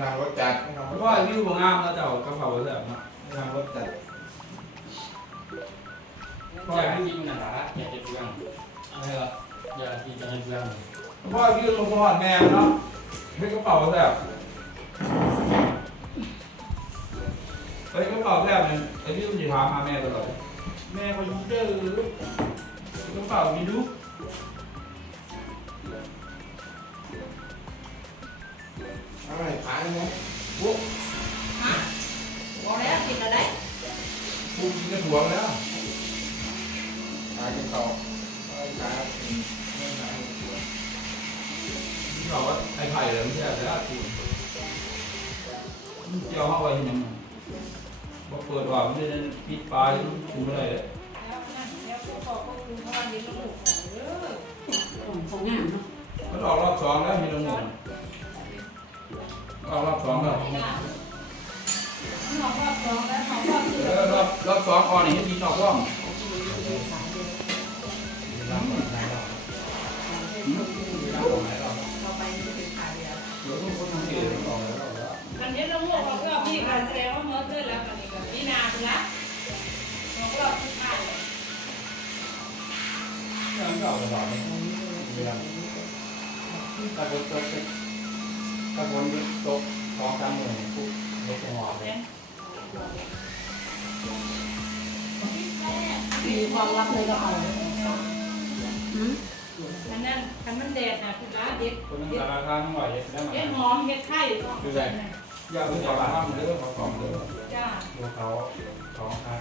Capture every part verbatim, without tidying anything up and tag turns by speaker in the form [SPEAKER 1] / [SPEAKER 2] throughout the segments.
[SPEAKER 1] ทางรถจัดเพราะว่าวิวของงามแล้วเจ้ากระเพราแบบนะทางรถจัด
[SPEAKER 2] เพราะว่าที่มันหนาอยากจะเรื่องอะไรหรออยากที่จะให้เรื่อง
[SPEAKER 1] เพราะว่าวิวของพ่อแม่เนาะให้กระเป๋าแบบเฮ้ยกระเป๋าแบบนึงไอ้วิวจะถามหาแม่ตลอดแม่เขายุ่งเด้อกระเป๋ามีดู
[SPEAKER 3] อะไรขายไหม
[SPEAKER 1] ปุ๊บ
[SPEAKER 4] ฮะบอกแล้วกินอะไร
[SPEAKER 1] ปุ๊บกินกระถั่วแล้ว
[SPEAKER 3] ขายกันต่อขายขาย
[SPEAKER 1] ที่บอกว่าไอ้ไข่เลยไม่ใช่แต่ละทีเจียวเข้าไปยังไงพอเปิดว่ามันจะปิดปลายถึงอะไรเลย
[SPEAKER 4] แล้วนั่นแล้วก็บอกก็คือเพราะว่ามีลูกของเด้อ
[SPEAKER 5] ของของงามเนาะ
[SPEAKER 1] มันออกรอบสองแล้วมีลงหมดออกรอบสองแล้ว
[SPEAKER 4] ไม่ได้หอมรอบสองแล้วหอมรอบที่
[SPEAKER 1] เออรอบรอบสองออกนี่ให้กินออกร่อง
[SPEAKER 2] น้ำมันไหลหรอน้ำมันไหลหรอ
[SPEAKER 4] เราไปนี่เป็นขายแล้ว
[SPEAKER 1] เดี๋ยวทุกคนทำเองออกแล้วออกแล้ว
[SPEAKER 4] อันนี้เราบอกว่าก็พี่การแสดงว่าเมื่อเกิดแล้วกันนี่ก็พี่นาไปละเราก็ทุกขายเลย
[SPEAKER 2] น้ำเก่าตลอดเลยเรื่องตะบนตกตะบนตกทองจำเลยปุ๊บเล็กหัวเลย
[SPEAKER 5] มีความลับในกระเป๋าหืม
[SPEAKER 4] อันนั้นคันมันแดดนะคุณละเด็ด
[SPEAKER 2] คนนึงราคาเท่าไหร่ได้ไหม
[SPEAKER 4] เด็ดหอมเด็ดไข่
[SPEAKER 2] ดูใหญ่
[SPEAKER 1] อยากเป็นขอทำเรื่องขอของเรื่อง
[SPEAKER 4] จ้า
[SPEAKER 2] ดูเขาสองพัน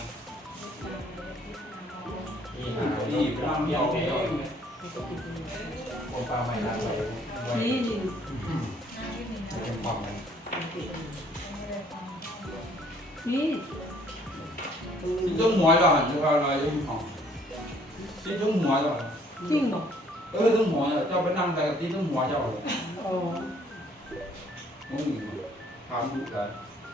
[SPEAKER 2] นี่หา
[SPEAKER 1] ที่
[SPEAKER 2] ที่
[SPEAKER 1] ทำ
[SPEAKER 2] เบี้
[SPEAKER 1] เที่
[SPEAKER 2] ย
[SPEAKER 1] ยว ว
[SPEAKER 2] เบี้
[SPEAKER 1] เที่
[SPEAKER 2] ย
[SPEAKER 1] ยว
[SPEAKER 2] โคปลาใหม่ละเลย
[SPEAKER 5] นี่นี่
[SPEAKER 2] เป็นความมัน
[SPEAKER 5] นี่
[SPEAKER 1] ที่ต้องหัวหรอจะว่าอะไรที่ของที่ต้องหัวหรอ
[SPEAKER 5] จริงเหรอ
[SPEAKER 1] เออต้องหัวเจ้าไปนั่งแต่ที่ต้องหัวเจ้าเลย
[SPEAKER 5] อ๋อ
[SPEAKER 1] งงถามดูกัน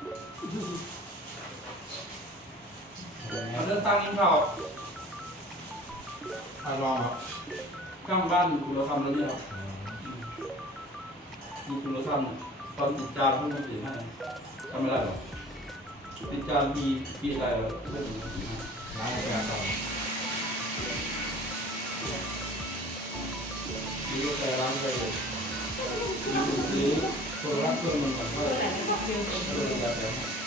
[SPEAKER 1] เรื่องตั้งอินเผา
[SPEAKER 3] ขายลองครับ
[SPEAKER 1] ข้างบ้านคุณเราทำแล้วเนี่ยครับมีคุณเราทำตอนติดจานเพิ่งมาติดให้ทำไม่ได้หรอกติดจานมีปีอะไรเรื่องนี้
[SPEAKER 3] ร้านกาแฟต่อ
[SPEAKER 1] มีรถแต่ร้านไปเลยมีคนซื้อคนรักเพื่อนมันก่อนว่าเรื่องอะไร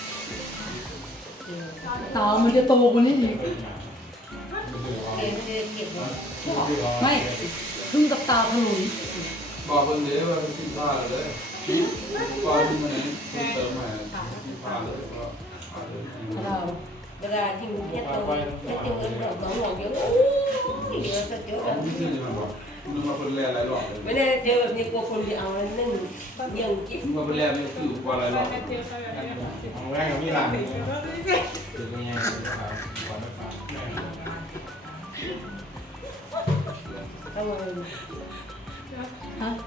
[SPEAKER 5] ต่อมันจะโตกว่านี้อีก
[SPEAKER 4] เก็บเก็บเก็บไว้
[SPEAKER 5] ไม่พึ่งกับตาถลุย
[SPEAKER 1] บอกคนเดียวว่าติดผ้าเลยชีพก่อนที่มันนี้เติมมาติดผ้าเลยก็อาจจะ
[SPEAKER 5] เรา
[SPEAKER 4] เวลาที่มันเย็ดตัวเย็ดตัวเงินเราต้องห่วงเยอะเยอะสักเยอะ
[SPEAKER 1] ของที่ซื้อมันบอกมึงมาเป็นแร่หลายรอบเลย
[SPEAKER 4] ไม่ได้เจอแบบนี้กลัวคนจะเอาแล้วนึ่งยังกิน
[SPEAKER 1] มึงมาเป็นแร่ไม่ซื้อกว่าหลายรอบ
[SPEAKER 3] ของแรกกับพี่หลัง
[SPEAKER 2] คือเป็นยังไงครับก่อนไม่ฟัง
[SPEAKER 4] ต้องเลย
[SPEAKER 5] ฮะ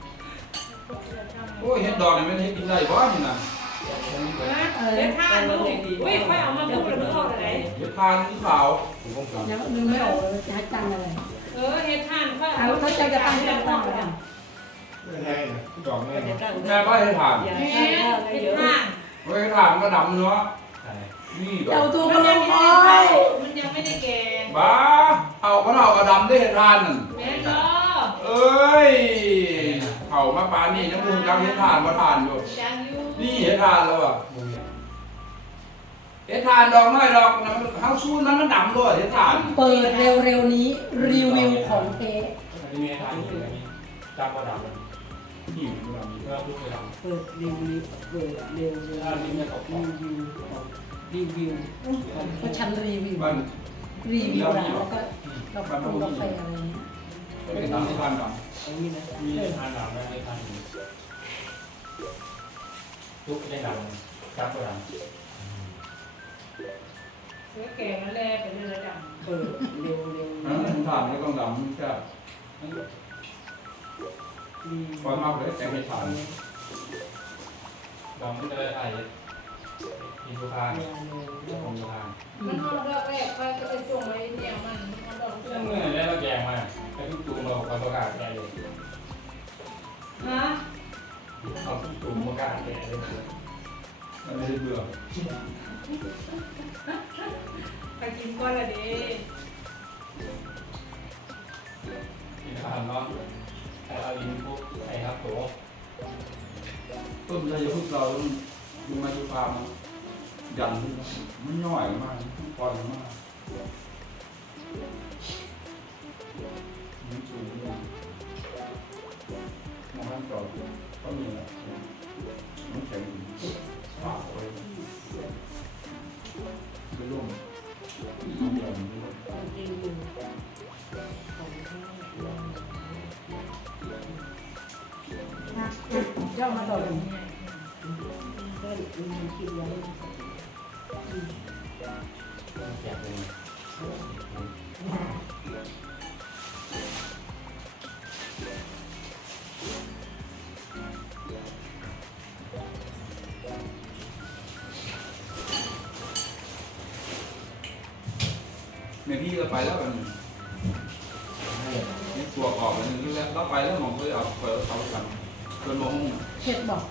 [SPEAKER 1] โอ้ยเห็ดดอกนี่ไม่ได้กินได้บ้านี่นะ
[SPEAKER 4] เฮ็ดทานมึงอุ้ยค่อยเอามาพูดแล้วมึงเอาอะไร
[SPEAKER 1] เห็ดทานที่ขาว
[SPEAKER 2] ผมก็ฟัง
[SPEAKER 5] แล้วนึกไม่ออกเลยจะให้ตั้งอะไร
[SPEAKER 4] เออเฮ็ดทานค่อย
[SPEAKER 5] เอาถ้าใจจะตั้งจะตั้งอะไร
[SPEAKER 3] ไม่ใช่จองไม่
[SPEAKER 4] จะตั้ง
[SPEAKER 1] แม่บ้าเห็ดทาน
[SPEAKER 4] เฮ็ดเฮ็ดทาน
[SPEAKER 1] เฮ้ยเห็ดทานมันก็ดำเนาะ
[SPEAKER 2] ใช่
[SPEAKER 1] นี่ดอ
[SPEAKER 5] เจ้าก ตัว
[SPEAKER 4] มั
[SPEAKER 5] ก็
[SPEAKER 4] น
[SPEAKER 5] ล
[SPEAKER 4] ยัง
[SPEAKER 5] ง
[SPEAKER 4] ไม่
[SPEAKER 5] ไป
[SPEAKER 4] ได้มันยังไม่ได้แก่
[SPEAKER 1] บ้าเอาก็เอากระดำได้เห็ดทานนั่น
[SPEAKER 4] แม่ก็
[SPEAKER 1] เอ้ยเข่ามาปานนี่ยังมึงจังเห็ดทานมาทานอยู่
[SPEAKER 4] ยังอยู่
[SPEAKER 1] นี่เห็ดทานแล้วอ่ะ
[SPEAKER 2] มุมเนี่ย
[SPEAKER 1] เห็ดทานดอกน้อยดอกนะมันเฮาสู้นั้นมันดำด้วยเห็ดทาน
[SPEAKER 5] เปิดเร็วๆนี้รีวิวของเท
[SPEAKER 2] อันนี้มีทางอยู่อันนี้จับกระดาษ
[SPEAKER 1] นี่มันดำนี่
[SPEAKER 2] เพื่อทุกกระดาษ
[SPEAKER 5] เปิดรีวิวเปิดเร็ว
[SPEAKER 2] ถ้าลิ้นจะตก
[SPEAKER 5] รีวิวรีวิวก็ฉันรีวิว
[SPEAKER 1] มัน
[SPEAKER 5] รีวิวร้านแล้วก็กาแฟกาแฟอะไรเงี้ย
[SPEAKER 1] เป็นดำที่ทานด
[SPEAKER 5] อย่างนี้นะ
[SPEAKER 2] มีทางดาบไม่ทางอยู่ทุกได้ดาบจับกระดาษ
[SPEAKER 4] เสือแก่มาแลเป็นเรือดำ
[SPEAKER 5] เปิดเร็วเร็ว
[SPEAKER 1] ำนั้นมันทานไม่ต้องดำมันแค่
[SPEAKER 5] รีวิ
[SPEAKER 1] คอยมากเลยแต่ไม่ทาน
[SPEAKER 2] ดำก็เลยไอ้มีทุกทางผมทุกทาง
[SPEAKER 4] มันเอาดอกแรกไปก็ไปจงไว้เนี่ยมันมันดอก
[SPEAKER 2] เรื่องเงินได้เราแยงมาไปทุกตัวเราความประกาศแกเลย
[SPEAKER 4] ฮะ
[SPEAKER 2] เอาตุ่มมากาแก่เลย
[SPEAKER 1] มันไม่ได้เบื่อ
[SPEAKER 4] ไปกินก้อนละเด้
[SPEAKER 2] กินอาหารเนาะไอ้เอาอินพวกไอ้ครับตัว
[SPEAKER 1] ต้นเราจะพึ่งเราต้องดูมาดูฟาร์มยันขึ้นมันย่อยมากมันปล่อยมากมันสูงมากมองข้างจอก็มีแหละมันแข็งปากเลยไปร่วมร่วมร่วม
[SPEAKER 5] จริงอยู่เจ้ามาต่อเลยก็มีคิดไว้
[SPEAKER 2] แก่เลย
[SPEAKER 1] เมื่อพี่เราไปแล้วกันนี่ตัวออกแล้วนี่แล้วเราไปแล้วมองเขาเอาเปิดเขากันจนมอง
[SPEAKER 5] เผ็ดบอก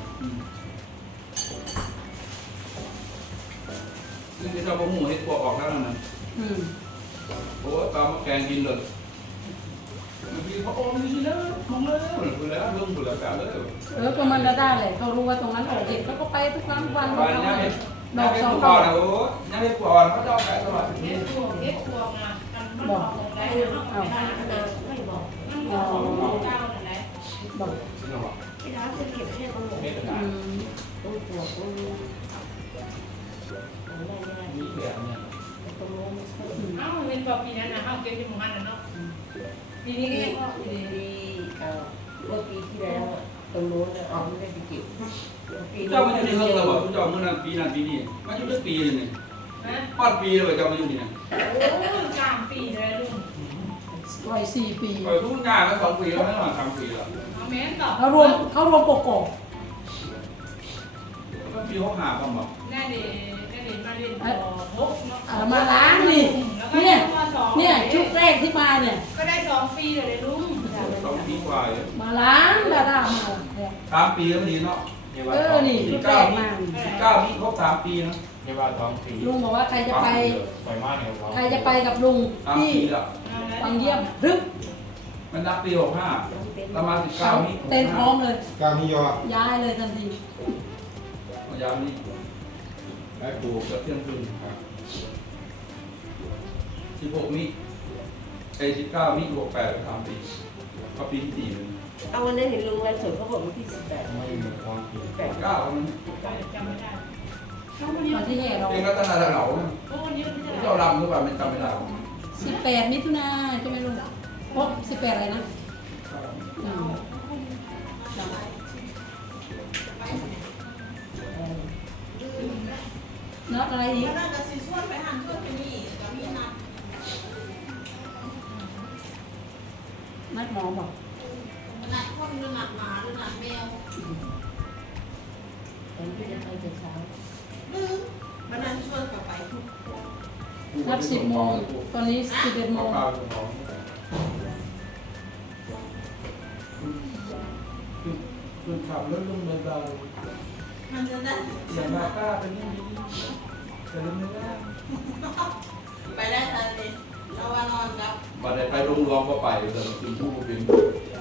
[SPEAKER 1] นี่ที่เราพวกหมูให้ตัวออกแล้วนะ
[SPEAKER 5] อืม
[SPEAKER 1] โอ้ตามมาแกงกินเลยเมื่อกี้เขาโอ้ไม่ใช่แล้วมองเลยคือแล้วเรื่องคือแล้วแต่เลย
[SPEAKER 5] เออก็มันก็ได้เลยเขารู้ว่าตรงนั้นออกเห็ดเขาก็ไปทุกวันทุกวัน
[SPEAKER 1] ไป
[SPEAKER 5] เขา
[SPEAKER 1] ยังไม่
[SPEAKER 5] ด
[SPEAKER 1] ยั
[SPEAKER 5] อง ก
[SPEAKER 1] ไม่
[SPEAKER 5] สอง
[SPEAKER 1] ผู้
[SPEAKER 5] ด
[SPEAKER 1] ก่
[SPEAKER 5] อ
[SPEAKER 1] อน
[SPEAKER 5] ก
[SPEAKER 1] นะโอ้ยังไม่ผู้ก่อนเขาจะเอาไปตลอด
[SPEAKER 4] เก็บพวกเก็บพวกนะกันมันบอกได้เอาไปได้ขนาดไม่บอกมันบอกของเจ้านั่นแหละ
[SPEAKER 5] ดอก
[SPEAKER 2] ใช่ไหมวะ
[SPEAKER 6] ที่ร้านจะเก็บให้ตรง
[SPEAKER 2] ไม่เป็นไร
[SPEAKER 5] อืม
[SPEAKER 6] ตรงหัวตรงนี้ตรงนี้เนี่ย
[SPEAKER 2] นี่เหลือเนี่ย
[SPEAKER 6] ตรงนู้นมันก็
[SPEAKER 4] เอ้าเป็นบอกปีนั้นนะเอ้าเก็บที่หมู่บ้านน่ะเนาะปีนี้ก็ยังออกอยู่ดี
[SPEAKER 6] ดีเอ่อเมื่อปีที่แล้วอะตรงนู้นเนี่ยเอาไม่ได้ไปเก็บปี
[SPEAKER 1] เจ้ามาอยู่ในเฮืองเราบอกเจ้าเมื่อนั้นปีนั้นปีนี้มาอยู่ได้ปีนึงนี่
[SPEAKER 4] นะ
[SPEAKER 1] พอดปีเลยเจ้ามาอยู่นี่นะ
[SPEAKER 4] โอ้สามปีเลยลุง
[SPEAKER 5] วัยสี่ปี
[SPEAKER 1] ไปทุกงานก็สองปีแล้วนะสามปีแล้ว
[SPEAKER 4] เอาแม่นต่อ
[SPEAKER 5] เขารวมเขารวมกกอก
[SPEAKER 1] ก็ปีเขาหาบ้างบอก
[SPEAKER 4] แน่เดแน่เดมาเล่นต่อหกเนาะ
[SPEAKER 5] อ่ามาล้างนี่
[SPEAKER 4] แล้วก็
[SPEAKER 5] เนี่ย
[SPEAKER 4] มาสอง
[SPEAKER 5] เนี่ยชุดแรกที่มาเนี่ย
[SPEAKER 4] ก็ได้สองปีเลยลุง
[SPEAKER 1] สองปีกว่าเลย
[SPEAKER 5] มาล้างดาดามาเนี่ย
[SPEAKER 1] สามปีแล้วดีเนาะ
[SPEAKER 2] เยาว่า
[SPEAKER 5] เอ
[SPEAKER 2] ท้
[SPEAKER 5] อ
[SPEAKER 2] อง
[SPEAKER 5] นี่
[SPEAKER 2] ปี
[SPEAKER 5] ชุดแรกมา
[SPEAKER 1] สิบเก้าปีครบสามปีนะ
[SPEAKER 2] เยาว่าท้องปี
[SPEAKER 5] ลุงบอกว่าใครจะไป
[SPEAKER 2] ปล่อยมากเลยท้อง
[SPEAKER 5] ใครจะไปกับลุง
[SPEAKER 1] สาม
[SPEAKER 5] ที่
[SPEAKER 1] ปีแล้ว
[SPEAKER 5] วังเยี่ยมรึบ
[SPEAKER 1] มันนับปีหกห้าประมาณสิบเก้านี้
[SPEAKER 5] เต้นพร้อมเลย
[SPEAKER 3] กามียอ
[SPEAKER 5] ย้ายเลยทันที
[SPEAKER 1] พยายามนี่ได้ปลูกเกือบเที่ยงคืนครับสิบหกมิไอ้สิบเก้ามิบวกแปดสามปีก็ปีที่สี่เลย
[SPEAKER 6] เอาวันนี้เห็นลุงไลฟ์สดเขาบอกวันที่สิบแปด
[SPEAKER 2] ไม่เหมือนท้องปี
[SPEAKER 6] แปด
[SPEAKER 1] เก้ามัน
[SPEAKER 4] จำไม่ได้เขาวันนี้
[SPEAKER 5] วันที่แห่เรา
[SPEAKER 1] เองก็ตั้งแต่เหงาเนี่ย
[SPEAKER 4] เขาวันนี้ไม่ได้
[SPEAKER 1] เจ้าลำหรือเปล่ามันจำไม่ได้
[SPEAKER 5] สิบแปดมิถุนาใช่ไหมลุงโอ้สิบแปดอะไรนะอืมนัดอะไรอีก
[SPEAKER 7] น่าจะสิชวนไปหันชวนไปนี่ก็มีนัด
[SPEAKER 5] นัดหมอบอก
[SPEAKER 7] นัดคนหรือนัดหมาหรือนัดแมว
[SPEAKER 6] ตอนที่จะไปแต่เช้า
[SPEAKER 7] ลืมวันนั้นชวนกับไปทุก
[SPEAKER 5] นัดสิบโมงตอนนี้สิบเอ็ดโมง
[SPEAKER 1] ข้าวของคือขับรถลงเดินดาว
[SPEAKER 7] มันจะได้
[SPEAKER 1] อย่างมาก้าเป็นยังไงแต่ลืมไม่ได้
[SPEAKER 7] ไปได้ทันเลยเราว่านอนกับ
[SPEAKER 1] บัดไปโรงรวมก็ไปแต่กินผู้เป็น